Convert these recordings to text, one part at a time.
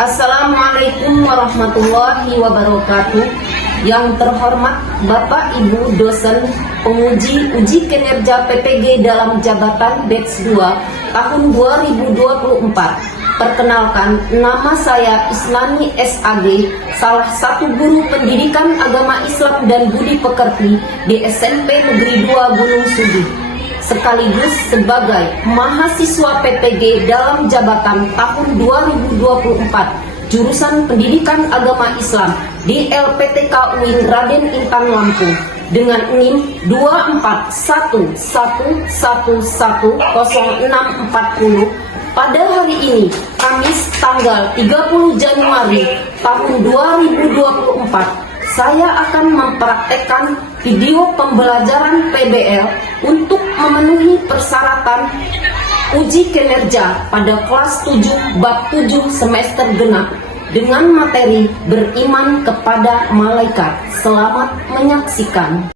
Assalamualaikum warahmatullahi wabarakatuh. Yang terhormat Bapak Ibu dosen penguji uji kinerja PPG dalam jabatan Batch 2 tahun 2024. Perkenalkan, nama saya Islami SAG, salah satu guru pendidikan agama Islam dan budi pekerti di SMP Negeri 2 Gunung Sugi, sekaligus sebagai mahasiswa PPG dalam jabatan tahun 2024 jurusan Pendidikan Agama Islam di LPTK UIN Raden Intan Lampung dengan NIM 24111100640 pada hari ini, Kamis tanggal 30 Januari tahun 2024. Saya akan mempraktekkan video pembelajaran PBL untuk memenuhi persyaratan uji kinerja pada kelas 7 bab 7 semester genap dengan materi beriman kepada malaikat. Selamat menyaksikan.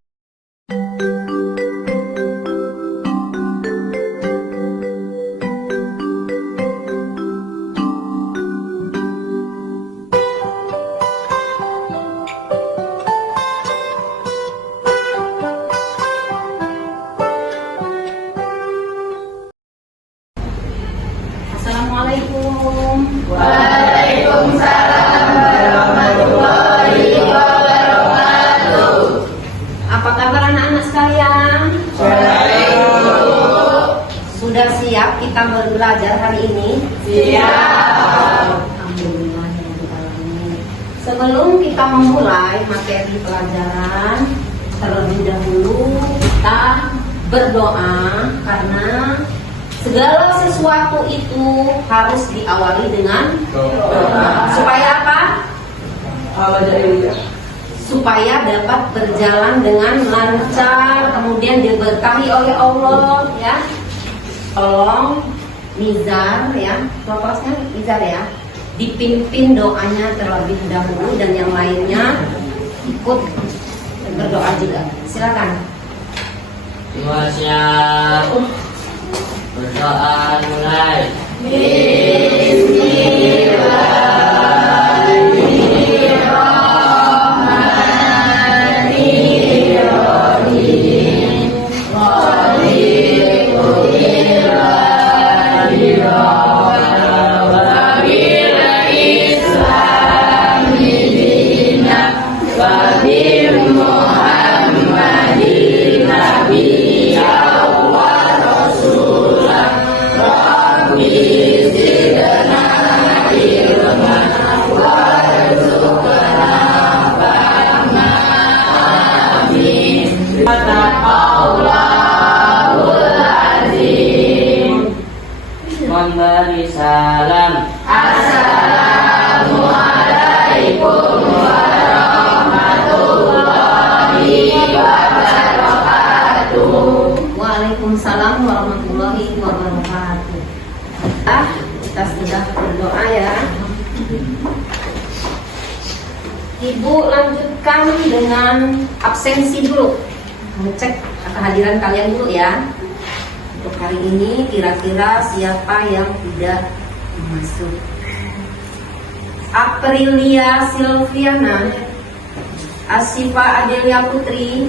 Assalamualaikum. Waalaikumsalam warahmatullahi wabarakatuh. Apa kabar anak-anak sekalian? Baik. Sudah siap kita belajar hari ini? Siap. Alhamdulillah. Sebelum kita memulai materi pelajaran, terlebih dahulu kita berdoa karena segala sesuatu itu harus diawali dengan doa. Supaya apa? Supaya dapat berjalan dengan lancar, kemudian diberkahi oleh Allah, ya. Tolong Nizar, ya, propasnya Nizar, ya, dipimpin doanya terlebih dahulu dan yang lainnya ikut berdoa juga. Silakan. Siap. Berdoa mulai. Memberi salam. Assalamualaikum warahmatullahi wabarakatuh. Waalaikumsalam warahmatullahi wabarakatuh. Kita sudah berdoa, ya. Ibu lanjutkan dengan absensi dulu. Ngecek kehadiran kalian dulu, ya. Untuk hari ini kira-kira siapa yang tidak masuk? Aprilia Silviana, Asifa Adelia Putri,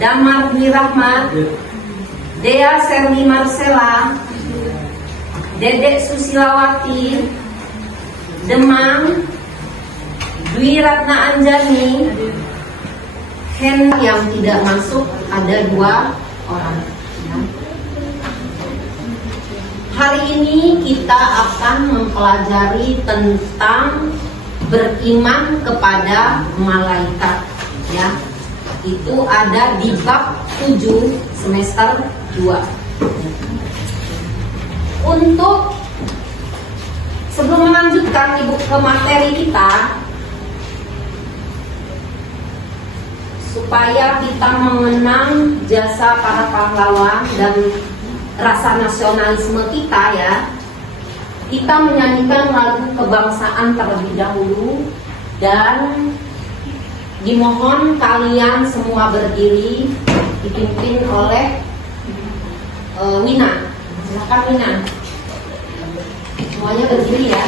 Damar Dwi Rahmat, Dea Serli Marcella, Dedek Susilawati, Demang, Dwi Ratna Anjani. Yang tidak masuk ada 2 orang. Hari ini kita akan mempelajari tentang beriman kepada malaikat, ya. Itu ada di bab 7 semester 2. Untuk sebelum melanjutkan Ibu ke materi kita, supaya kita mengenang jasa para pahlawan dan rasa nasionalisme kita, ya, kita menyanyikan lagu kebangsaan terlebih dahulu dan dimohon kalian semua berdiri dipimpin oleh Wina. Silakan Wina. Semuanya berdiri, ya.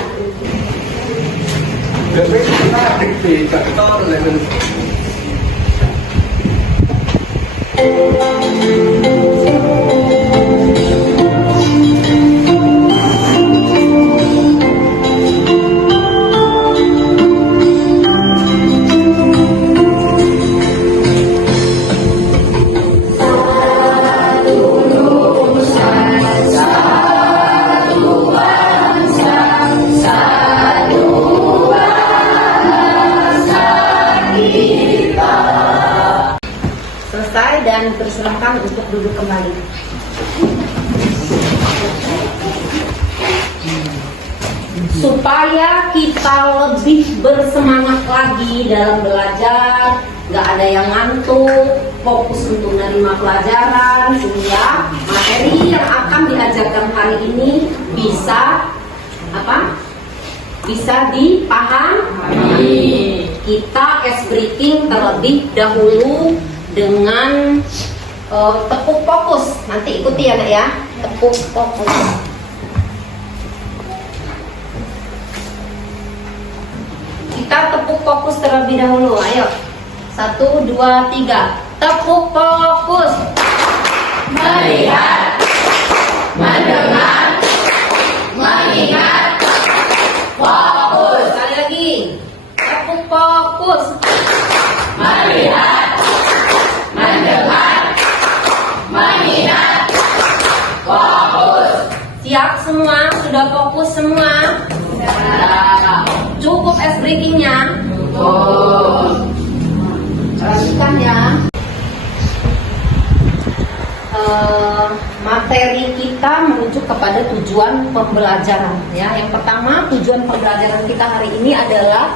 Selesai dan persilakan untuk duduk kembali. Supaya kita lebih bersemangat lagi dalam belajar, nggak ada yang ngantuk, fokus untuk menerima pelajaran, sehingga materi yang akan diajarkan hari ini bisa bisa dipahami. Kita ice breaking terlebih dahulu dengan tepuk fokus. Nanti ikuti ya nak ya, tepuk fokus. Kita tepuk fokus terlebih dahulu. Ayo, 1, 2, 3. Tepuk fokus. Melihat, mendengar, mengingat, fokus. Sekali lagi, tepuk fokus. Melihat, mendengar, mengingat, fokus. Siap semua? Sudah fokus semua? Cukup ice breakingnya? Lanjutkan ya. Materi kita merujuk kepada tujuan pembelajaran ya. Yang pertama, tujuan pembelajaran kita hari ini adalah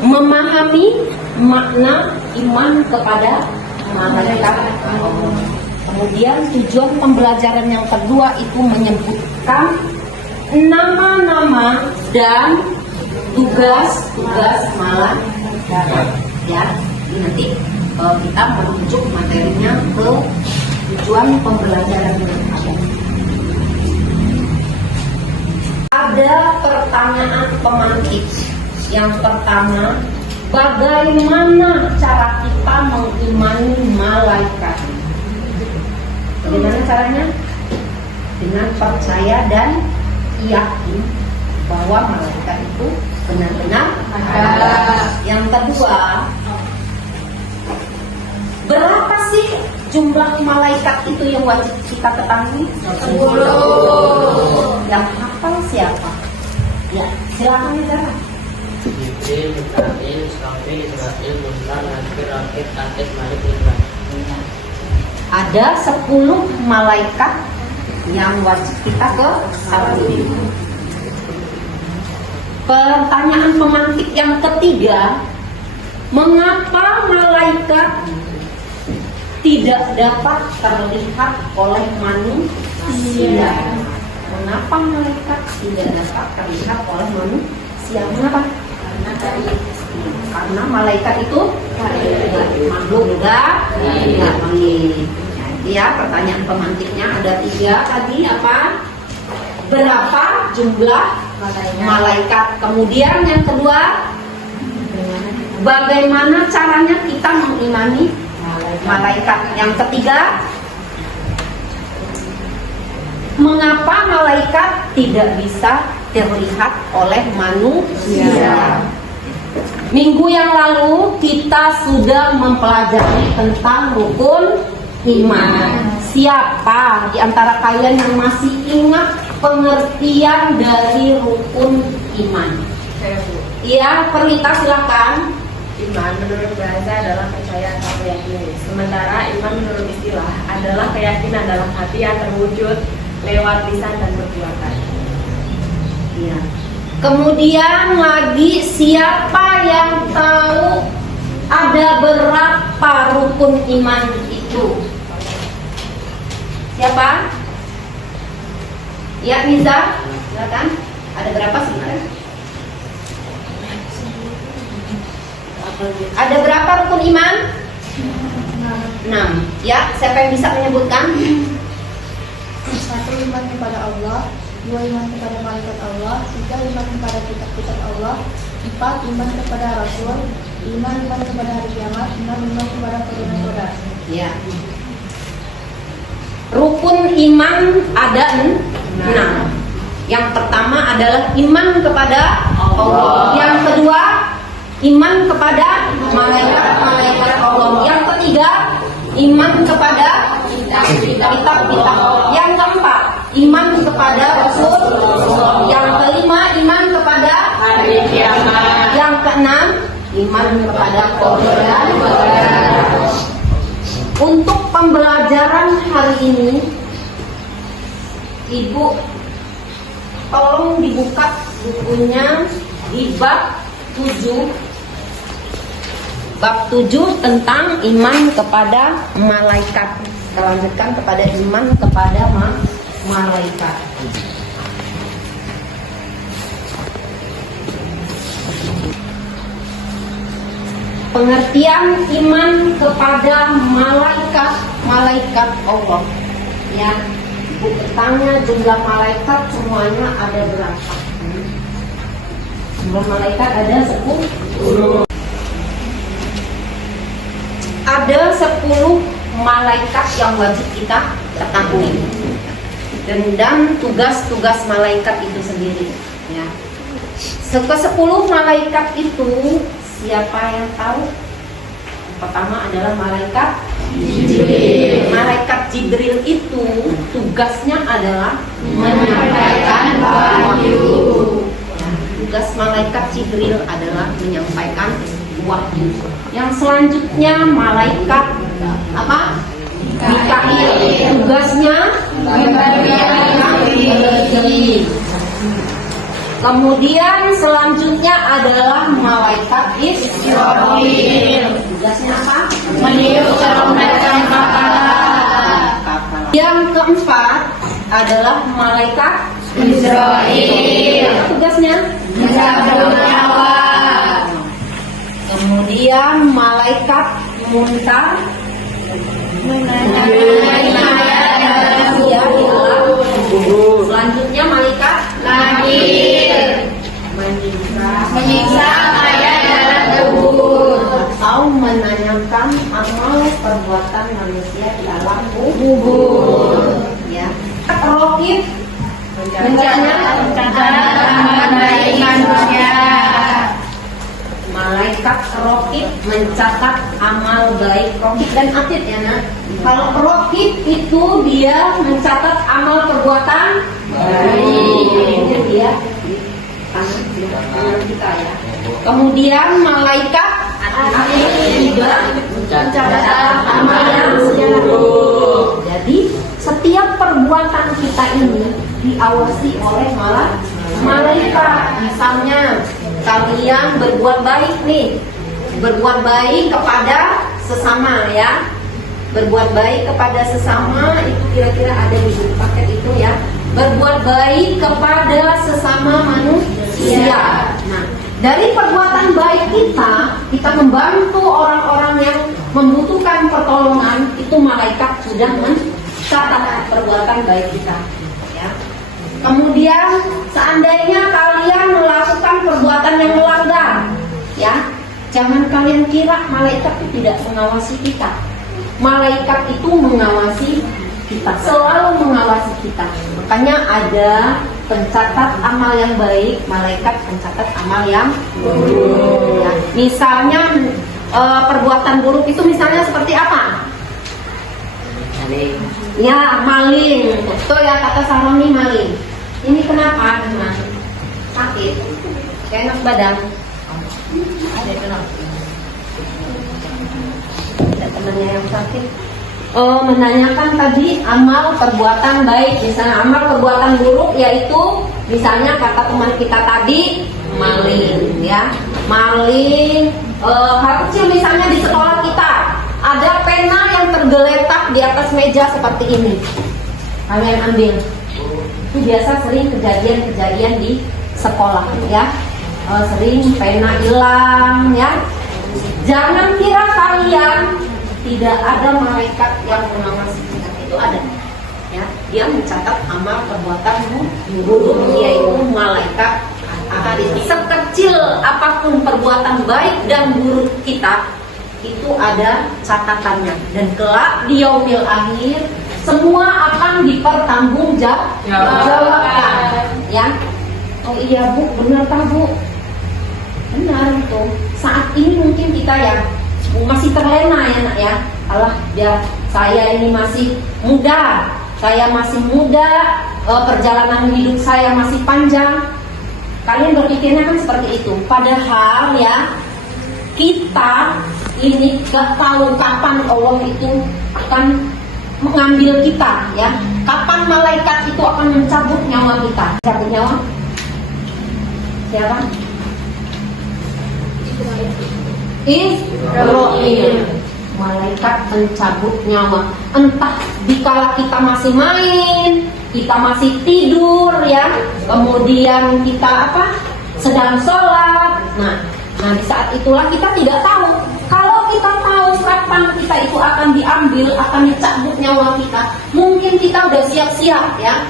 memahami makna iman kepada malaikat. Kemudian tujuan pembelajaran yang kedua itu menyebutkan nama-nama dan tugas-tugas malaikat ya. Ini nanti kita merujuk materinya ke tujuan pembelajaran yang ada pertanyaan pemantik. Yang pertama, bagaimana cara kita mengimani malaikat? Bagaimana caranya? Dengan percaya dan yakin bahwa malaikat itu benar-benar ada. Yang kedua, berapa sih jumlah malaikat itu yang wajib kita ketahui? 10. Yang hafal siapa? Ya, silakan bicara. Jibril, Mikail, Israfil, Israil, Musa, Nakir, Rakib, Atid, Malik, Ibrahim. Ada 10 malaikat yang wajib kita ketahui. Pertanyaan pemantik yang ketiga, mengapa malaikat tidak dapat terlihat oleh manusia? Mengapa malaikat tidak dapat terlihat oleh manusia? Mengapa? Karena malaikat itu makhluk gaib. Ya, pertanyaan pemantiknya ada 3 tadi apa? Berapa jumlah malaikat? Kemudian yang kedua, bagaimana caranya kita mengimani malaikat? Yang ketiga, mengapa malaikat tidak bisa terlihat oleh manusia? Minggu yang lalu kita sudah mempelajari tentang rukun iman. Siapa di antara kalian yang masih ingat pengertian dari rukun iman? Iya, Perwita silakan. Iman menurut bahasa adalah percaya atau keyakinan. Sementara iman menurut istilah adalah keyakinan dalam hati yang terwujud lewat lisan dan perbuatan. Ya. Kemudian lagi, siapa yang tahu ada berapa rukun iman itu? Siapa? Ya, Niza, silakan. Ada berapa sih? Ada berapa rukun iman? 6. Ya, siapa yang bisa menyebutkan? 1. Iman kepada Allah. 2. Iman kepada malaikat Allah. 3. Iman kepada kitab-kitab Allah. 4. Iman kepada Rasul. 5. Iman kepada hari kiamat. 6. Iman kepada kedua saudara. Ya. Rukun iman ada 6. Yang pertama adalah iman kepada Allah. Yang kedua, iman kepada malaikat-malaikat Allah. Yang ketiga, iman kepada kitab-kitab Allah. Yang keempat, iman kepada Rasul. Yang kelima, iman kepada hari kiamat. Yang keenam, iman kepada qadar. Untuk pembelajaran hari ini, Ibu tolong dibuka bukunya di bab 7. Bab 7 tentang iman kepada malaikat. Kita lanjutkan kepada iman kepada malaikat. Pengertian iman kepada malaikat Allah. Ya, Ibu bertanya jumlah malaikat semuanya ada berapa? Jumlah malaikat ada 10. Ada 10 malaikat yang wajib kita ketahui. Dan tugas-tugas malaikat itu sendiri. Ya. Ke-10 malaikat itu siapa yang tahu? Pertama adalah malaikat Jibril. Malaikat Jibril itu tugasnya adalah menyampaikan wahyu. Tugas malaikat Jibril adalah menyampaikan wahyu. Yang selanjutnya malaikat apa? Mikail. Tugasnya memberikan rezeki. Kemudian selanjutnya adalah malaikat Israfil. Tugasnya apa? Meniup trompet sangkakala. Yang keempat adalah malaikat Israfil. Tugasnya mencabut nyawa. Kemudian malaikat Munkar selanjutnya malaikat Nakir menyiksa mayat dalam kubur atau menanyakan amal perbuatan manusia dalam kubur. Ya. Rokib mencatat amal baik manusia. Malaikat Rokib mencatat amal baik. Rokib dan atid ya nak. Kalau Rokib itu dia mencatat amal perbuatan baik. Itu dia tangan kita ya. Kemudian malaikat atid juga mencatat amal yang buruk. Jadi setiap perbuatan kita ini diawasi oleh malaikat. Misalnya kalian berbuat baik nih, berbuat baik kepada sesama ya, berbuat baik kepada sesama itu kira-kira ada di buku paket itu ya, berbuat baik kepada sesama manusia. Nah, dari perbuatan baik kita membantu orang-orang yang membutuhkan pertolongan, itu malaikat sudah mencatat perbuatan baik kita. Ya. Kemudian seandainya kalian melakukan perbuatan yang melanggar, ya, jangan kalian kira malaikat itu tidak mengawasi kita. Malaikat itu mengawasi kita, selalu mengawasi kita. Makanya ada pencatat amal yang baik, malaikat pencatat amal yang buruk. Ya. Misalnya perbuatan buruk itu misalnya seperti apa? Ya, maling. Betul ya kata Saroni, maling. Ini kenapa? Sakit. Kayak enak badan. Ada temannya yang sakit. Menanyakan tadi amal perbuatan baik. Misalnya amal perbuatan buruk yaitu misalnya kata teman kita tadi maling, ya. Maling. Hal kecil misalnya di sekolah kita ada pena yang tergeletak di atas meja seperti ini. Kalian ambil. Itu biasa sering kejadian-kejadian di sekolah ya, sering pena hilang ya. Jangan kira kalian tidak ada malaikat yang mengawasi kita, itu ada ya. Dia mencatat amal perbuatanmu buruk, yaitu malaikat sekecil apapun perbuatan baik dan buruk kita itu ada catatannya, dan kelak di yaumil akhir semua akan dipertanggungjawabkan. Ya. Oh iya Bu, benar tak Bu? Benar itu. Saat ini mungkin kita ya masih terlena ya nak ya. Alah ya, saya ini masih muda, perjalanan hidup saya masih panjang. Kalian berpikirnya kan seperti itu. Padahal ya, kita ini gak tahu kapan Allah itu akan mengambil kita ya. Kapan malaikat itu akan mencabut nyawa kita. Cabut nyawa? Siapa? Israil. Malaikat mencabut nyawa. Entah dikala kita masih main, kita masih tidur ya, kemudian kita sedang sholat. Nah di saat itulah kita tidak tahu. Kalau kita tahu kapan kita itu akan diambil, akan dicabut nyawa kita, mungkin kita udah siap-siap ya,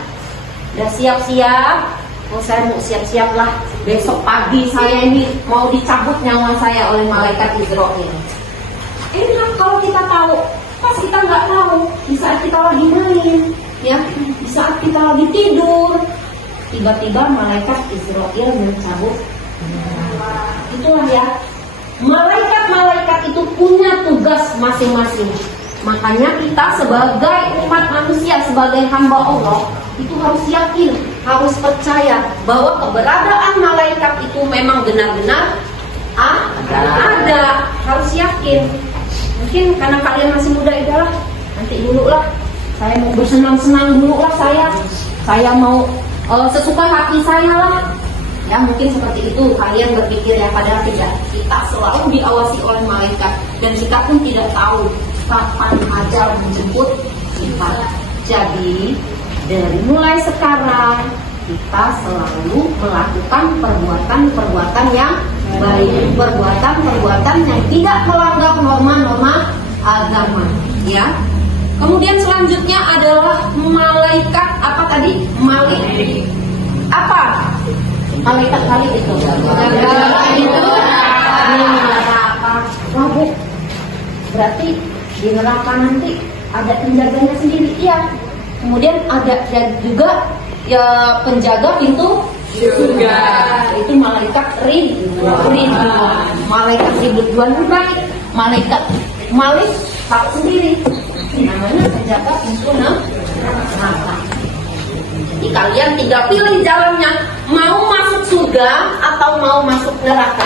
udah siap-siap. Oh, saya mau siap-siap lah, besok pagi saya ini mau dicabut nyawa saya oleh malaikat Israil. Enak kalau kita tahu. Pas kita nggak tahu, di saat kita lagi main, ya, di saat kita lagi tidur, tiba-tiba malaikat Israil mencabut. Itulah ya, malaikat-malaikat itu punya tugas masing-masing. Makanya kita sebagai umat manusia, sebagai hamba Allah, itu harus yakin, harus percaya bahwa keberadaan malaikat itu memang benar-benar ada. Harus yakin. Mungkin karena kalian masih muda, udahlah, nanti dulu lah, saya mau bersenang-senang dulu lah, saya mau sesuka hati saya lah. Ya mungkin seperti itu kalian berpikir ya, padahal tidak. Kita selalu diawasi oleh malaikat, dan kita pun tidak tahu kapan ajal menjemput kita. Jadi dari mulai sekarang kita selalu melakukan perbuatan-perbuatan yang baik, perbuatan-perbuatan yang tidak melanggar norma-norma agama, ya. Kemudian selanjutnya adalah malaikat apa tadi? Malaikat kali itu. Mabuk. Berarti di neraka nanti ada penjaganya sendiri, iya. Kemudian ada juga ya penjaga pintu surga. Itu malaikat Ridwan. Malaikat Ridwan baik. Malaikat Malik tak sendiri. Namanya penjaga pintu neraka. Jadi kalian tinggal pilih jalannya, mau masuk surga atau mau masuk neraka.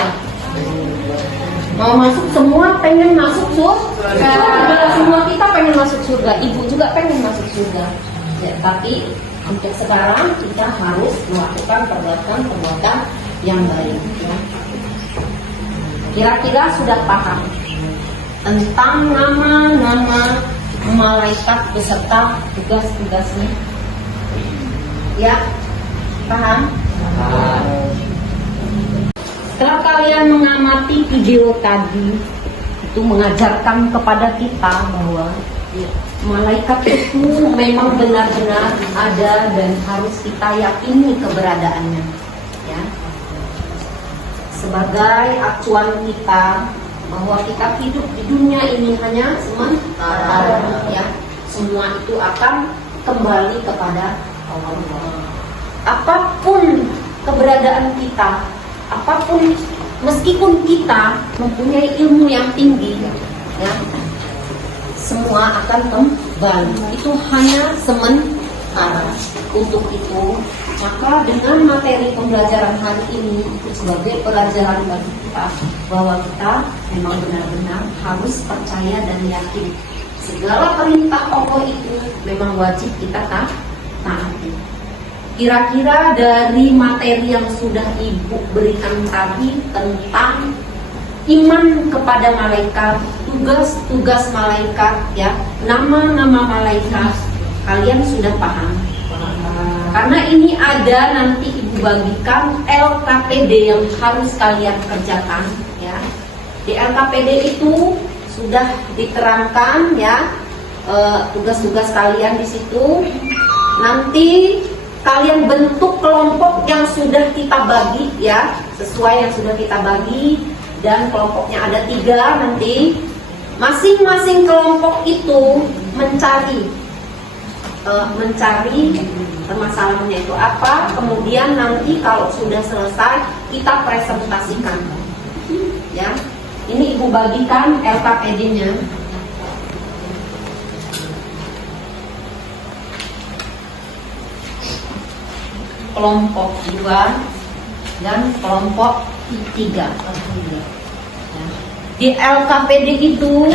Mau masuk, semua pengen masuk surga. Semua kita pengen masuk surga. Ibu juga pengen masuk surga. Ya, tapi untuk sekarang kita harus melakukan perbuatan-perbuatan yang baik. Ya. Kira-kira sudah paham tentang nama-nama malaikat beserta tugas-tugasnya? Ya, paham? Setelah kalian mengamati video tadi, itu mengajarkan kepada kita bahwa malaikat itu memang benar-benar ada dan harus kita yakini keberadaannya, ya. Sebagai acuan kita bahwa kita hidup di dunia ini hanya sementara, ya. Semua itu akan kembali kepada Allah. Apapun keberadaan kita, apapun, meskipun kita mempunyai ilmu yang tinggi, ya, semua akan kembali. Itu hanya sementara. Untuk itu, maka dengan materi pembelajaran hari ini itu sebagai pelajaran bagi kita bahwa kita memang benar-benar harus percaya dan yakin segala perintah Allah itu memang wajib kita taati. Kira-kira dari materi yang sudah Ibu berikan tadi tentang iman kepada malaikat, tugas-tugas malaikat, ya, nama-nama malaikat, kalian sudah paham? Karena ini ada nanti Ibu bagikan LKPD yang harus kalian kerjakan, ya. Di LKPD itu sudah diterangkan, ya, tugas-tugas kalian di situ. Nanti kalian bentuk kelompok yang sudah kita bagi ya, sesuai yang sudah kita bagi, dan kelompoknya ada 3 nanti. Masing-masing kelompok itu mencari permasalahannya itu apa, kemudian nanti kalau sudah selesai kita presentasikan ya. Ini ibu bagikan LKPD-nya. Kelompok 2 dan kelompok 3. Di LKPD itu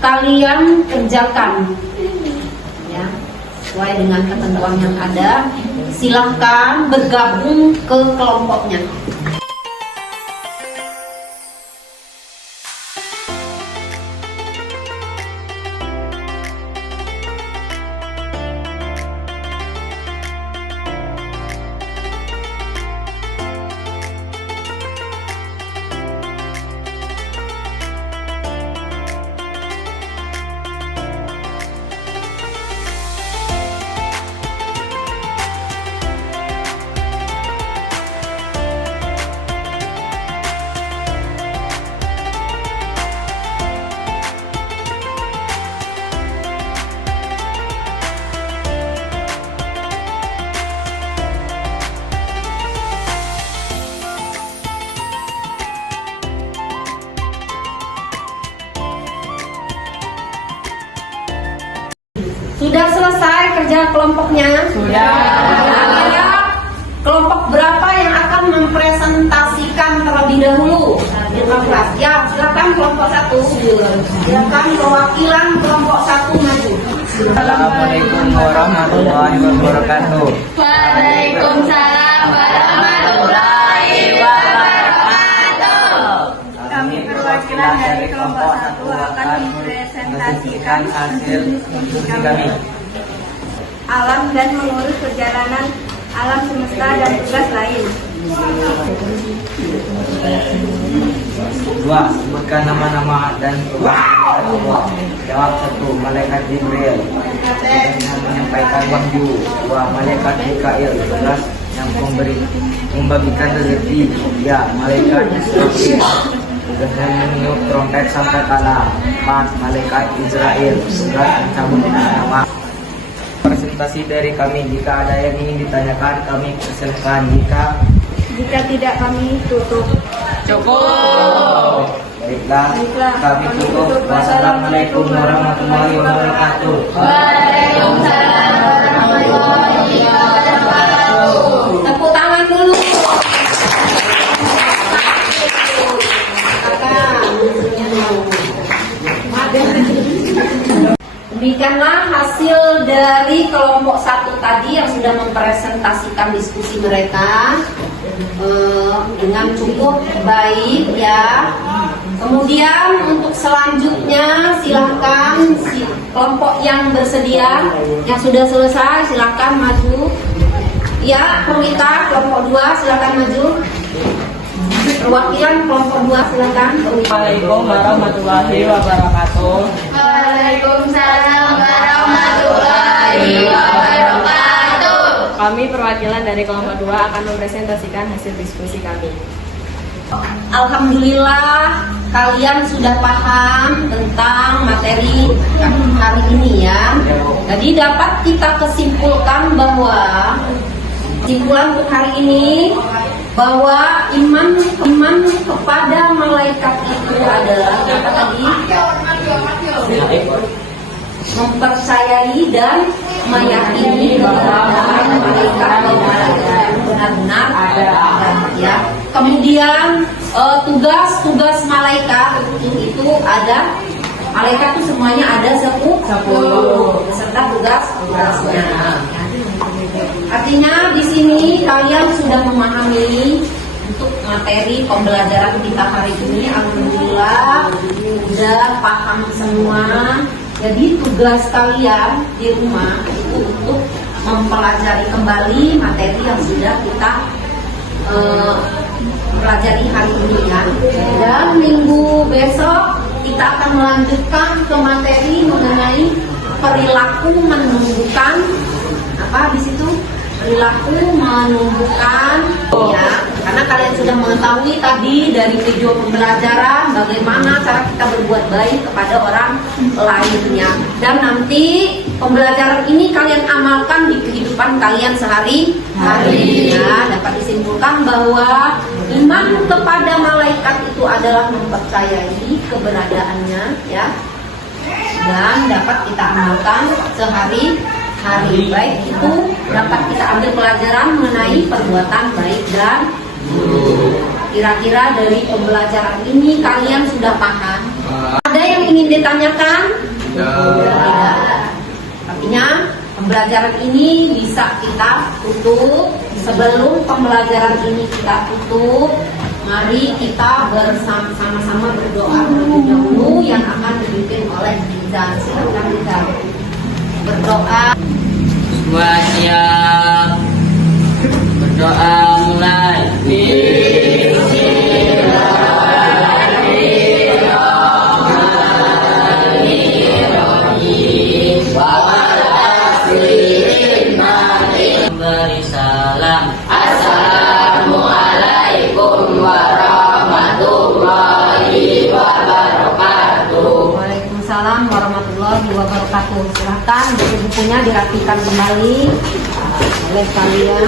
kalian kerjakan ya, sesuai dengan ketentuan yang ada. Silahkan bergabung ke kelompoknya. Sudah selesai kerja kelompoknya? Sudah. Kira-kira kelompok berapa yang akan mempresentasikan terlebih dahulu? 15. Ya, silakan kelompok 1. Silakan perwakilan kelompok 1 maju. Assalamualaikum warahmatullahi wabarakatuh. Waalaikumsalam warahmatullahi wabarakatuh. Kami perwakilan dari kelompok 1 akan mempresentasikan hasil diskusi kami. alam dan mengurus perjalanan alam semesta dan tugas lain. 2. Sebutkan nama-nama dan tugas Allah. Jawab 1. Malaikat Jibril yang menyampaikan wahyu. 2. Malaikat Mikail, tugas yang membagikan rezeki. Ya, malaikat Israfil, tugas yang meniup trompet sampai kalah. 4. Malaikat Israel, tugas mencabut nama. Presentasi dari kami. Jika ada yang ingin ditanyakan, kami persilahkan. Jika tidak, kami tutup. Cukup. Baiklah, kami tutup. Wassalamualaikum warahmatullahi wabarakatuh. Waalaikumsalam warahmatullahi wabarakatuh. Tepuk tangan dulu. Demikianlah hasil dari kelompok 1 tadi yang sudah mempresentasikan diskusi mereka dengan cukup baik ya. Kemudian untuk selanjutnya silahkan kelompok yang bersedia, yang sudah selesai silahkan maju. Ya, Perwita kelompok 2 silahkan maju. Perwakilan kelompok 2 silahkan. Assalamualaikum warahmatullahi wabarakatuh. Waalaikumsalam warahmatullahi wabarakatuh. Kami perwakilan dari kelompok 2 akan mempresentasikan hasil diskusi kami. Alhamdulillah kalian sudah paham tentang materi hari ini ya. Jadi dapat kita kesimpulan untuk hari ini bahwa iman kepada malaikat itu adalah apa tadi? Mempercayai dan meyakini bahwa malaikat benar-benar ada ya. Kemudian tugas malaikat itu ada, malaikat itu semuanya ada 10 beserta tugasnya. Artinya di sini kalian sudah memahami untuk materi pembelajaran kita hari ini. Alhamdulillah sudah paham semua. Jadi tugas kalian di rumah itu untuk mempelajari kembali materi yang sudah kita pelajari hari ini ya. Dan minggu besok kita akan melanjutkan ke materi mengenai perilaku menunjukkan apa di situ? Perilaku menumbuhkan, ya, karena kalian sudah mengetahui tadi dari video pembelajaran bagaimana cara kita berbuat baik kepada orang lainnya, dan nanti pembelajaran ini kalian amalkan di kehidupan kalian sehari-hari. Ya, dapat disimpulkan bahwa iman kepada malaikat itu adalah mempercayai keberadaannya, ya, dan dapat kita amalkan sehari-hari. Baik itu dapat kita ambil pelajaran mengenai perbuatan baik dan buruk. Kira-kira dari pembelajaran ini kalian sudah paham? Ada yang ingin ditanyakan? Tidak. Artinya pembelajaran ini bisa kita tutup. Sebelum pembelajaran ini kita tutup, mari kita bersama-sama berdoa terlebih dahulu yang akan dipimpin oleh Rizal. Silakan Rizal berdoa. Semua siap. Berdoa mulai. Beri salam. Assalamualaikum warahmatullahi wabarakatuh. Waalaikumsalam warahmatullahi wabarakatuh. Silahkan buku-bukunya dirapikan kembali oleh kalian.